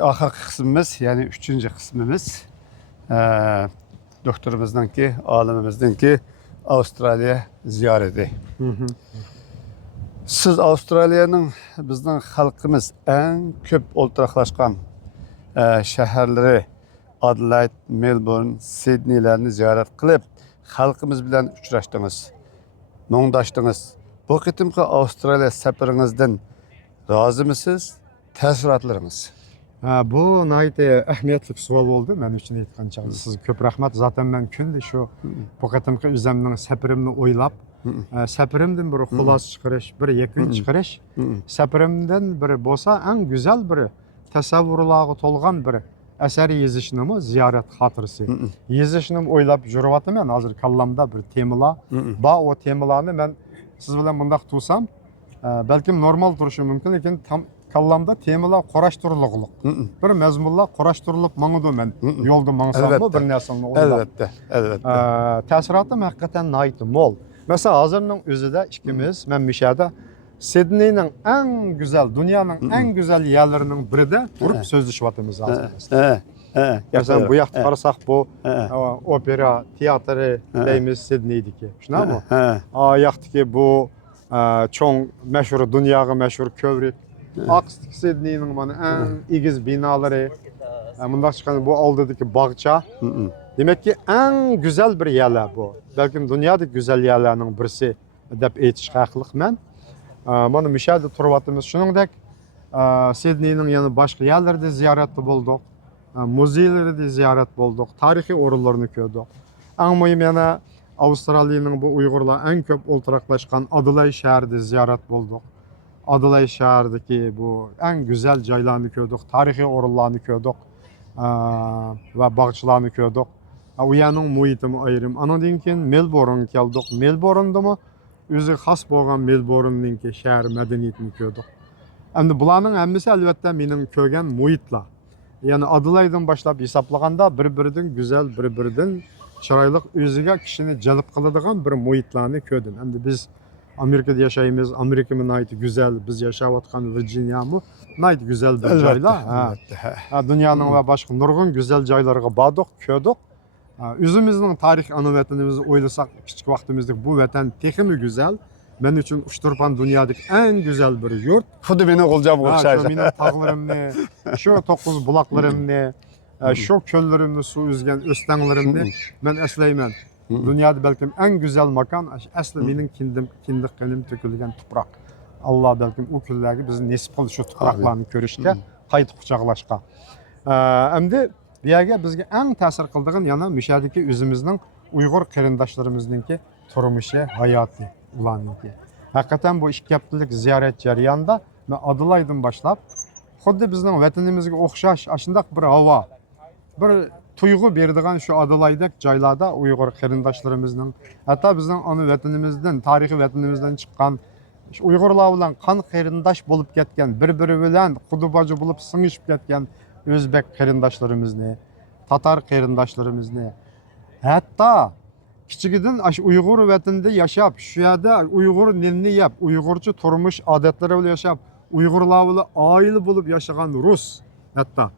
Axırki qismimiz, yani üçüncü qismimiz doktorumuzdaki, alimimizdeki Avustraliya ziyareti. Siz Avustraliyanın bizden halkımız en köp oltıraqlaşqan şəhərləri Adelaide, Melbourne, Sydney'lerini ziyaret qilib, halkımız bilen uçraşdınız, muңdaşdınız. Bu qitimki Avustraliya səfirinizdən razı mısınız? Təəssüratlarınız? Bu nayte ahmiyetlik sual oldu. Ben için aytkancha. Siz köp rahmat. Zaten ben kündü şu bu qatimki üzemnin sepirimni oylap, sepirimden bir xulos chiqarish, bir yakun chiqarish, sepirimden bir bolsa en güzel bir tasavvurlarga to'lgan bir asar yezishni ziyorat xotirasi. Yezishni o'ylab yuryapman. Hozir kallamda bir temalar. O temalarni men siz bilan bundaq tursam, balkim normal turishi mumkin, lekin tam kallamda temalar qarashtirilganlik. Bir mazmunlar qarashtirilib mangdu men. Yo'lda mangsammi bir narsani o'ylab. Elbette. Ta'siratim haqiqatan nayt mol. Mesela hozirning o'zida ikkimiz men Mishada Sydney'nin en güzel, dünyanın en güzel yerlerinin birida turib so'zlashyapmiz hozir. Mesela bu yoqda qarasak bu opera teatri deymiz Sydney'deki. Shunaqmi? O yoqdagi bu cho'ng mashhur, dunyoga mashhur ko'vrik. Aqstik Sydney'nin mana en igiz binaları, bundaq chiqqan bu oldidagi bog'cha. Demek ki en güzel bir yerler bu. Belki dünyadaki güzel yerlerinin birisi deb aytishga haqliq men. Mana Mishada turyapmiz. Shuningdek, Sydney'nin yana boshqa yerlarda ziyoratda bo'ldik. Muzeylarda ziyorat bo'ldik. Tarixiy o'rinlarni ko'rdik. Eng muhim yana Avustraliyaning bu Uyg'urlar en ko'p o'ltiraqlashgan Adelaide shahrida ziyorat bo'ldik. Adelaide shahridagi bu en güzel joylarni ko'rdik, tarixiy o'rinlarni ko'rdik va bog'chalarni ko'rdik. U yerning muhitimi ayrim. Andan keyin Melbourne keldik. Melbourne'da o'zi xos bo'lgan Melbourne'ninki shahar madaniyatini ko'rdik. Endi bularning hammasi albatta mening ko'rgan muhitlar. Yani Adelaide'dan boshlab hisoblaganda bir-biridan go'zal, bir-biridan chiroyli, o'ziga kishini jalb qiladigan bir muhitlarni ko'rdim. Endi biz Amerika'da yaşayımız, Amerika'mı nayt güzel, biz yaşayotgan Virginia'mı nayt güzel bir joylar. Dünyanın ve başka nurgun güzel joylarga bardık, kördük. Özümüzün tarix anıvatanımızı oylasak, küçük vaktimizde bu vatan teximi güzel. Ben için Uçturpan dünyadaki en güzel bir yurt. Xuddi meni olacağım okşaydı. Şu benim tağlarımni, şu 9 bulaklarımni, şu köllerimni, su üzgen östenlerimni ben eslayman. Dünyada belki en güzel makan aslı benim kindik kalim tökülgen toprak. Allah belki o küllerge bizi nesip kıldı şu topraklarını görüşte, kayıt kucaklaşka. Endi bir yerge bizge en tesir kıldığın yana Mishadaki özümüzün Uygur kerindaşlarımızdaki turmuşu, hayatı ulanınki. Hakikaten bu iki haftalık ziyaret jarayonida ben Adelaide'dan başlap, xuddi bizning vatanimizga o'xshash aşındak bir hava, bir tuyğu berdiğin şu Adelaide'deki joylarda Uygur qarindoshlarımızın, hatta bizning ana vatanimizdan, tarixiy vatanimizdan chiqqan Uygurlar bilan qan qarindosh bo'lib ketgan, bir-biri bilan qudubaji bo'lib singishib ketgan Özbek qarindoshlarimizni, Tatar qarindoshlarimizni, hatta kichigidan aş Uygur vatanida yashab, shu yerda Uygur nilni yeb, Uygurcha turmush odatlari bilan yashab, Uygurlar bilan oila bo'lib yashagan Rus. Hatta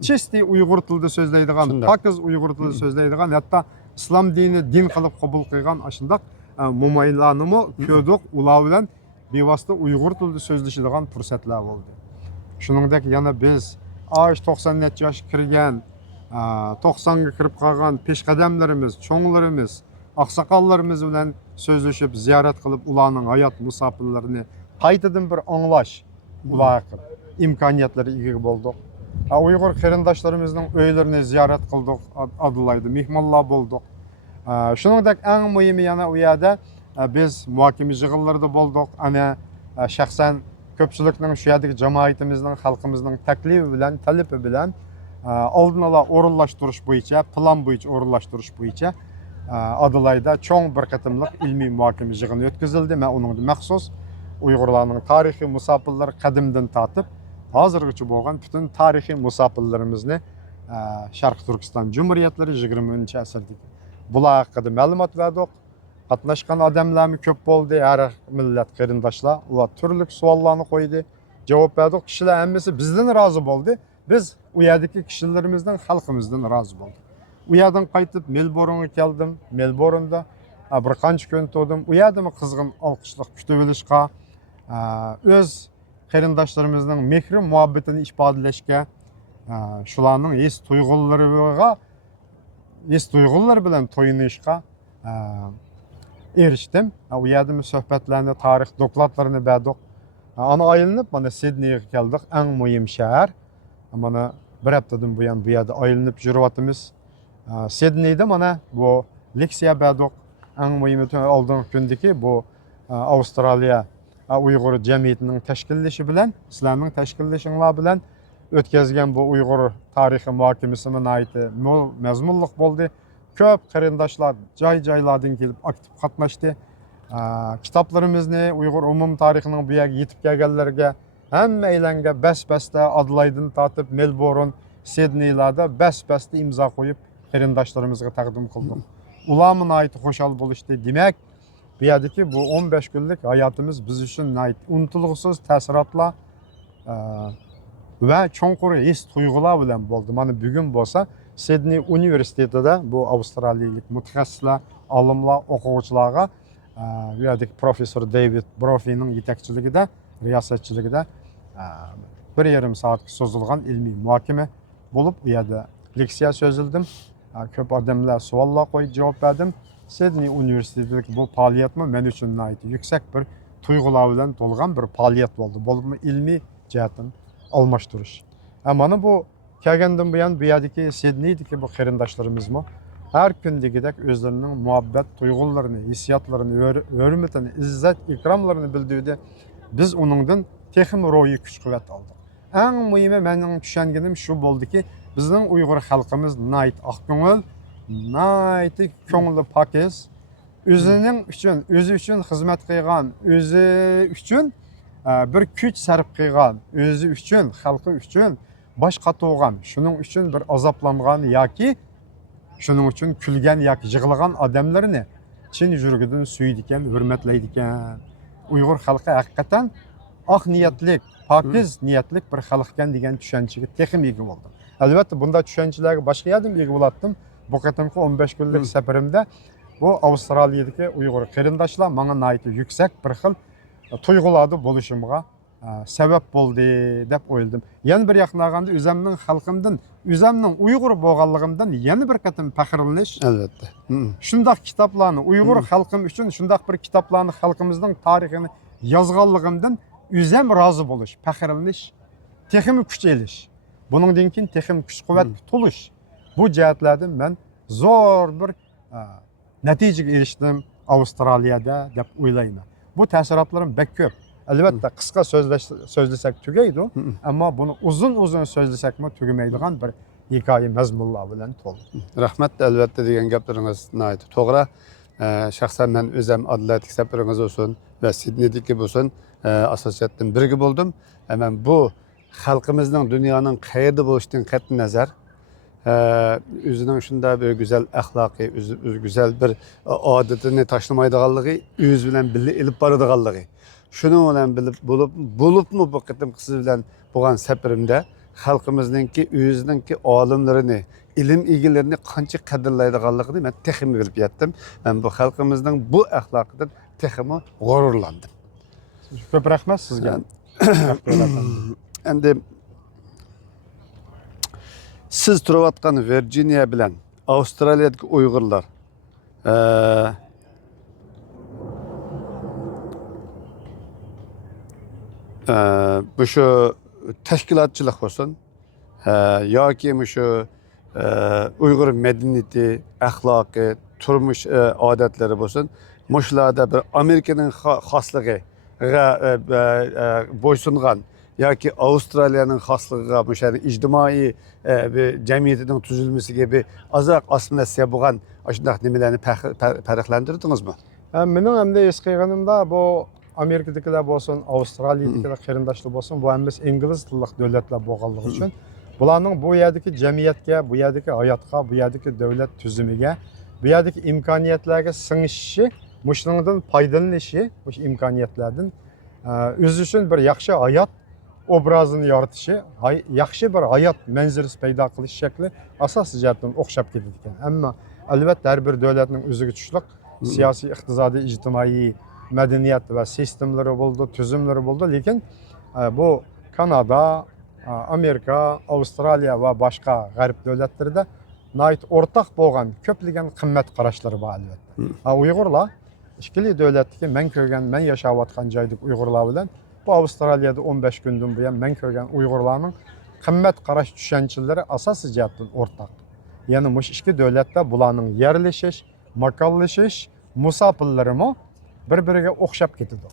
çeşitli Uygur tilida so'zlaydigan, pakiz Uygur tilida so'zlaydigan, hatta islom dini din qilib qabul qilgan ashundaq mo'maylarni ko'rdik, ular bilan bevosita Uygur tilida so'zlashadigan fursatlar bo'ldi. Shuningdek yana biz 90 necha yosh kirgan, 90 ga kirib qolgan peshqadamlarimiz, cho'nglarimiz, oqsoqollarimiz bilan so'zlashib, ziyorat qilib, ularning hayot musofirlarini qaytadan bir anglash, ular imkoniyatları ega bo'ldik. Uygur qarindoshlarımızın öylerini ziyorat qildik, Adelaide'da mehmonlar bo'ldik. Shuningdek eng muhimi yana u yerda biz muhokama yig'inlarida bo'ldik. Ana shaxsan ko'pchilikning shu yerdagi jamoatimizning, xalqimizning taklifi bilan, talabi bilan oldin ola o'rinlashtirish bo'yicha, plan bo'yicha o'rinlashtirish bo'yicha Adelaide'da cho'ng bir qatimliq ilmiy muhokama yig'ini o'tkazildi. Men uning maxsus Uygurlarning tarixiy musofirlari qadimdan tortib hozirgacha bo'lgan bütün tarixiy musofirlarimizni Sharq Turkiston Cumhuriyatlari 20-asrdagi bular haqida ma'lumot berdik. Qatnashgan odamlarmi ko'p bo'ldi, har millat qarindoshlar, ular turli savollarni qo'ydi. javob berdik. Kishilar hammasi bizdan rozi bo'ldi. Biz u yerdagi kishilarimizdan, xalqimizdan rozi bo'ldik. U yerdan qaytib Melbournga keldim. Melbournda bir qancha kun turdim. U yerda qizg'in olqishliq kutib olishga, o'z qarindoshlarimizning mehr muhabbatini ifodalashga, shularning his tuyg'ular bilan to'yinishga erishdim. U yerda suhbatlarni, tarix dokladlarini berdik. Ana aylanib mana Sidneyga keldik, eng muhim shahar. Mana bir haftadan buyon bu yerda aylanib yuryapmiz. Sidneyda mana bu leksiya berdik. Eng muhimi oldingi kundagi bu Avstraliya Uyg'ur jamiyatining tashkillashi bilan, sizlarning tashkillashinglar bilan o'tkazgan bu Uyg'ur tarixi muhokamasi nihoyatda mazmunli bo'ldi. Ko'p qarindoshlar joy-joylardan kelib aktiv qatnashdi. Kitoblarimizni Uyg'ur umum tarixining bu yerga yetib kelganlarga hammalarga bas-basda Adelaiddan tortib Melbourne, Sidneylarda bas-basda imzo qo'yib qarindoshlarimizga taqdim qildik. Ular nihoyatda xushal bo'lishdi. Demak, bu yerdagi bu 15 kunlik hayotimiz biz uchun unutulg'isiz ta'sirotlar va cho'nqur his tuyg'ular bilan bo'ldi. Mana bugun bo'lsa Sidney universitetida bu avstraliyalik mutaxassislar, olimlar, o'quvchilarga bu yerdagi professor David Brofining yetakchiligida, riyosatchiligida 1,5 soatga cho'zilgan ilmiy muhokama bo'lib, u yerda leksiya so'zildim. Ko'p odamlar savollar qo'yib javob berdim. Sidney universitetidagi bu faoliyatmi men uchun yuksak bir tuyg'ular bilan to'lgan bir faoliyat bo'ldi. Bo'libmi ilmiy jihatdan almashtirish. Mana bu kelgandan buyon bu yerdagi Sidneydagi bu qarindoshlarimizmi har kundagidek o'zlarining muhabbat tuyg'ularini, hissiyotlarini, hurmatini, izzat, ikromlarini bildirdi. Biz uningdan texnik ro'yi kuch-quvvat oldik. Eng muhimi mening tushunganim shu bo'ldiki, bizning Uyg'ur xalqimiz nihoyat oqko'ngil, nihoyat ko'ngli pokiz, o'zi uchun xizmat qilgan, o'zi uchun bir kuch sarf qilgan, o'zi uchun, xalqi uchun boshqa to'g'an, shuning uchun bir azoblangan yoki shuning uchun kulgan yoki yig'lagan odamlarni chin yuragidan suydi ekan, hurmatlaydi ekan. Uyg'ur xalqi haqiqatan oq niyatlik, pokiz niyatlik bir xalq ekan degan tushunchaga texim ega bo'ldim. Albatta bunday tushunchalarga boshqa yerdan ega bo'lardim. Bu qatimki 15 kunlik safarimda bu Avstraliyadagi Uyg'ur qarindoshlar menga nihoyat yuksak bir xil tuyg'ularda bo'lishimga sabab bo'ldi deb o'yladim. Yana bir yoqlaganda o'zimning xalqimdan, o'zimning Uyg'ur bo'lganligimdan yana bir qatim faxrlanish. Albatta. Shunday kitoblarni Uyg'ur xalqim uchun shunday bir kitoblarni xalqimizning tarixini yozganligimdan o'zim rozi bo'lish, faxrlanish, texim kuch elish. Buningdan keyin texim kuch-quvvat to'lish. Bu jihatlardan men zo'r bir natijaga erishdim Avstraliyada deb o'ylayman. Bu ta'sirotlarim bek ko'p. Albatta qisqa so'zlasak tugaydi, ammo buni uzun so'zlasakmi tugamaydigan bir hikoya mazmunlar bilan to'ldi. Rahmat, albatta degan gaplaringiz nihoyat to'g'ri. Shaxsan men o'zim Adelaidga safaringiz bo'lsin va Sidneydagi bo'lsin, asosiyatdan birga bo'ldim. Men bu xalqimizning dunyoning qayerda bo'lishidan qat'iy nazar o'zining shunday bir go'zal axloqiy, go'zal bir odatini tashlamaydiganligi, o'z bilan birga ilib boradiganligi. Shuni bilan bilib bo'libmi bu qatim siz bilan bo'lgan safarimda xalqimizningki o'zininki olimlarini, ilm egalarini qancha qadrlaydiganligini men texmi bilib yetdim. Men bu xalqimizning bu axloqidan texmi g'ururlandim. Ko'p rahmat sizga. Endi siz turayotgan Virginia bilan Avstraliyadagi Uyg'urlar bu shu tashkilotchilik bo'lsin yoki shu Uyg'ur madaniyati, axloqi, turmush odatlari bo'lsin, mushlarda bir Amerikaning xosligi bo'ysungan yoki Avstraliyaning xosligiga o'sha ijtimoiy jamiyatining tuzilmasiga bir ozroq assimilyatsiya bo'lgan shunday nimalarni farqlantirdingizmi? Mening hamda his qilganimda bu Amerikadagilar bo'lsin, Avstraliyadagilar qarindoshlar bo'lsin, bu hammasi ingliz tilli davlatlar bo'lganligi uchun bularning bu yerdagi jamiyatga, bu yerdagi hayotga, bu yerdagi davlat tuzumiga, bu yerdagi imkoniyatlarga sing'ishi, mushundan foydalanishi, o'sha imkoniyatlardan o'zi uchun bir yaxshi hayot obrazını yaratishi, yaxshi bir hayot manzarasi paydo qilish shakli asosiy jihatdan o'xshab ketadi ekan. Ammo albatta har bir davlatning o'ziga tushliq siyosiy, iqtisodiy, ijtimoiy, madaniyat va sistemlari bo'ldi, tuzumlari bo'ldi, lekin bu Kanada, Amerika, Avstraliya va boshqa g'arb davlatlarida o'rtaq bo'lgan ko'plagan qimmat qarashlari bor albatta. Uyg'urlar ikkili davlatdagi men ko'rgan, men yashayotgan joydagi Uyg'urlar bilan bu Avstraliyada 15 kundan buyon men ko'rgan Uyg'urlarning qimmat qarash tushanchalari asosiy jihatdan o'rtaq. Ya'ni mush ikki davlatda bularning yerlashish, makonlashish, musofirlarimi bir-biriga o'xshab ketadi.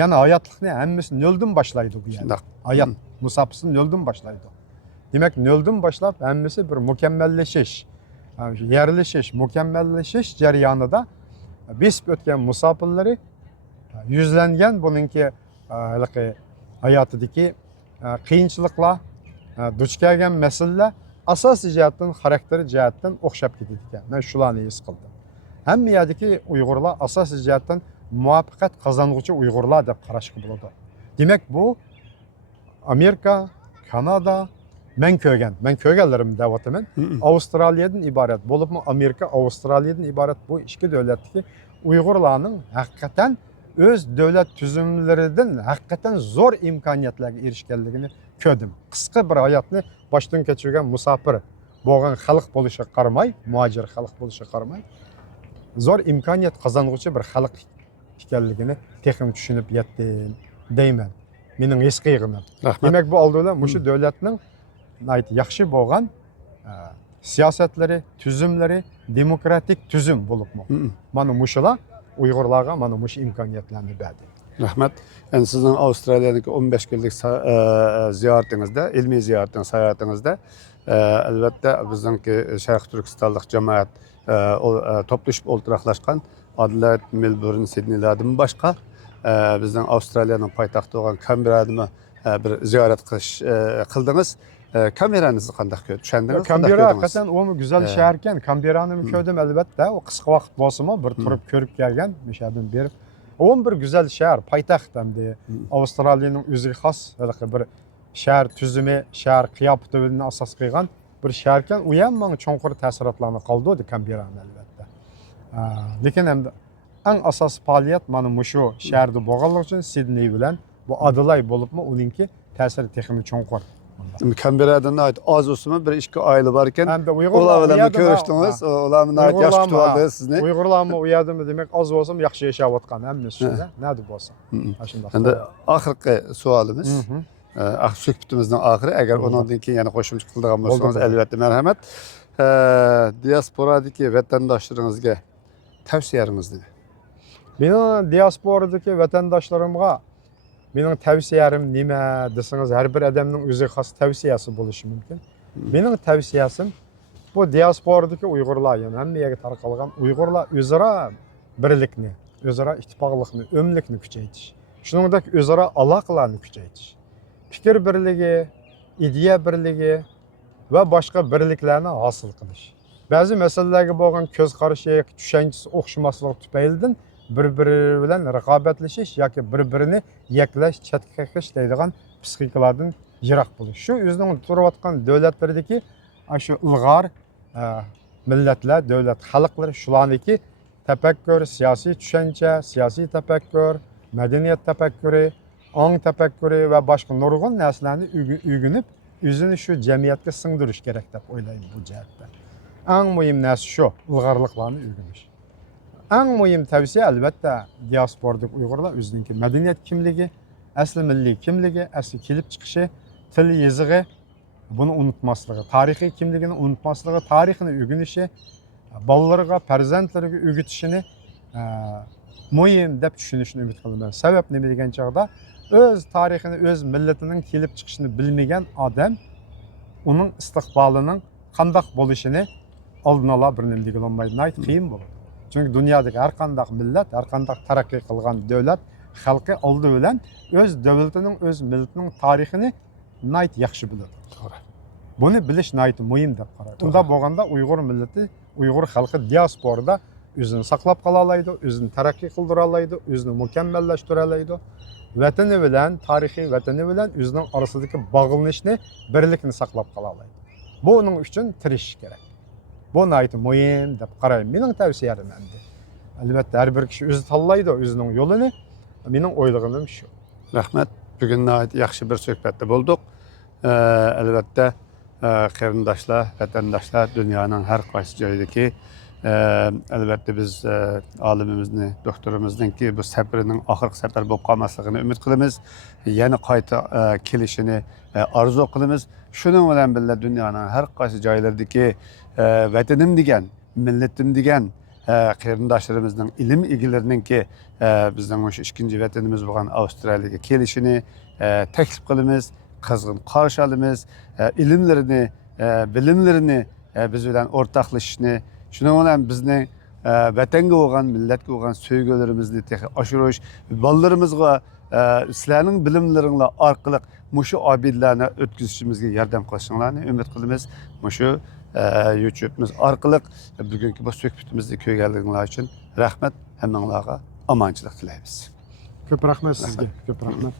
Ya'ni hayotlikni hammasi noldan boshlaydi bu yerda. Hayot musofirsi noldan boshlaydi. Demak, noldan boshlab hammasi bir mukammallashish, yerlashish, mukammallashish jarayonida besib o'tgan musofirlari yuzlangan buningki hayotidagi qiyinchiliklar, duch kelgan masalalar asosiy jihatdan, xarakteri jihatdan o'xshab ketadi ekan. Men shularni his qildim. Hamma yerdagi Uyg'urlar asosiy jihatdan muvaffaqiyat qozonuvchi Uyg'urlar deb qarashga bo'ladi. Demak, bu Amerika, Kanada, men ko'rganlarim deyapman. Avstraliyadan iborat bo'libmi, Amerika, Avstraliyadan iborat bu ikki davlatdagi Uyg'urlarning haqiqatan o'z davlat tuzumlaridan haqiqatan zo'r imkoniyatlarga erishganligini ko'rdim. Qisqa bir hayotni boshdan kechirgan musofir bo'lgan xalq bo'lishiga qaramay, muhojir xalq bo'lishiga qaramay, zo'r imkoniyat qozonuvchi bir xalq ekanligini texnik tushunib yetdim deyman. Mening his qiyg'im. Demak, bu oldinlar mushu davlatning yaxshi bo'lgan siyosatlari, tuzumlari demokratik tuzum bo'libmi. Mana mushular Uyg'urlarga mana mush imkoniyatlarni berdi. Rahmat. Endi sizning Avstraliyadagi 15 kunlik ziyoratingizda, ilmiy ziyoratingiz, sayohatingizda albatta bizningki Sharq Turkistonlik jamoat to'plashib o'ltiraqlashgan Adelaide, Melbourne, Sidneylardan boshqa bizning Avstraliyaning poytaxti bo'lgan Kamberani bir ziyorat qildingiz. Kameranizni qanday ko'rdingiz? Tushandingiz? Kambera hakikaten o güzel şehir ekan. Kamberani ko'rdim albatta. O qisqa vaqt bo'lsa-mu bir turib ko'rib kelgan, meshadan berib. O bir güzel şehir, poytaxt hamda Avstraliyaning o'ziga xos bir shahar tuzumi, shahar qiyofatiga asos qilgan bir shahir ekan. U ham menga cho'nqur ta'sirotlarni qoldirdi Kamberani albatta. Lekin hamda eng asosiy faoliyat mana mushu shaharda bo'lganligi uchun Sidney bilan bu Adelaide bo'libmi, uningki ta'siri texnik cho'nqur. Kamberadan az olsun bir iki aile varken ular bilan ko'rishdingiz, ular bilan yaxshi kutib oldi sizni. Uyg'urlarmi u yerdami demak az bo'lsam yaxshi yashayotgan hammasi shunda. Nima bo'lsa. Endi oxirgi savolimiz, suhbatimizning oxiri, agar undan keyin yana qo'shimcha qiladigan bo'lsangiz albatta marhamat. Diasporadagi vatandoshlaringizga tavsiyalaringiz nima? Mening diasporadagi vatandoshlarimga mening tavsiyalarim nima desangiz, har bir odamning o'ziga xos tavsiyasi bo'lishi mumkin. Mening tavsiyasim bu diasporadagi Uyg'urlar, ya'ni hamma yerga tarqalgan Uyg'urlar o'zaro birlikni, o'zaro ittifoqlikni, o'mlikni kuchaytirish. Shuningdek, o'zaro aloqalarni kuchaytirish. Fikr birligi, ideya birligi va boshqa birliklarni hosil qilish. Ba'zi masalalarga bo'lgan ko'z qarashi, tushunchasi o'xshamasligi tufaylidan bir-biri bilan raqobatlashish yoki bir-birini yaklash, chatkash deydigan psixikalardan yiroq bo'lish. Shu o'zining turayotgan davlatlardagi shu ilg'or millatlar, davlat xalqlar shularniki tafakkur, siyosiy tushuncha, siyosiy tafakkur, madaniyat tafakkuri, ong tafakkuri va boshqa nurg'un narsalarni o'rganib, o'zini shu jamiyatga singdirish kerak deb o'ylayman bu jihatda. Eng muhim narsa shu, ilg'orliklarni o'rganish. Eng muhim tavsiya albatta diasporadagi Uyg'urlar o'zining madaniyat kimligi, asli milliy kimligi, asli kelib chiqishi, til, yezig'i buni unutmasligi, tarixiy kimligini unutmasligi, tarixini o'rganishi, bolalarga, farzandlariga o'rgatishini muhim deb tushunishni umid qilaman. Sabab nima degan chog'da o'z tarixini, o'z millatining kelib chiqishini bilmagan odam uning istiqbolining qanday bo'lishini oldin ola bir nima deya olmaydi, qiyin bo'ladi. Çünkü dünyadaki her kandak millet, her kandak terakki kılgan devlet, halkı oldu bilen öz devletinin, öz milletinin tarihini nait yaxşı bilir. Doğru. Bunu biliş nait mühim dep qaraydı. Bunda bo'lganda Uyghur milleti, Uyghur halkı diasporada özünü saklap kalalaydı, özünü terakki kıldıralaydı, özünü mükemmelleştirilaydı. vatani bilan, tarixiy vatani bilan o'zining orasidagi bog'lanishni, birlikni saqlab qola oladi. Buning uchun tirishish kerak. Bu nihoyatda muhim deb qarayman. Mening tavsiyalarim endi. Albatta har bir kishi o'zi tanlaydi o'zining yo'lini. Mening o'ylig'im shu. Rahmat. Bugun yaxshi bir suhbatda bo'ldik. Albatta qarindoshlar, vatandoshlar dunyoning har qaysi joyidagi albatta biz olimimizni, doktorimizninki bu safarining oxirgi safar bo'lib qolmasligini umid qilamiz. Yana qayta kelishini orzu qilamiz. Shuning bilan birga dunyoning har qaysi joylaridagi vatanim degan, millatim degan qarindoshlarimizning ilm egalarininki bizning o'sha ikkinchi vatanimiz bo'lgan Avstraliyaga kelishini taklif qilamiz, qizg'in qarshi olamiz, ilmlarini, bilimlarini biz bilan o'rtoqlashishni, shuning bilan bizning vatanga bo'lgan, millatga bo'lgan sevgilarimizni oshirish, bolalarimizga sizlarning bilimlaringlar orqali mushu obidlarni o'tkazishimizga yordam qilishinglarni umid qilamiz. Mushu YouTube'miz orqali bugungi bu suhbatimizni ko'rganliginglar uchun rahmat, hammanglarga omonchilik tilaymiz. Ko'p rahmat sizga. Ko'p rahmat.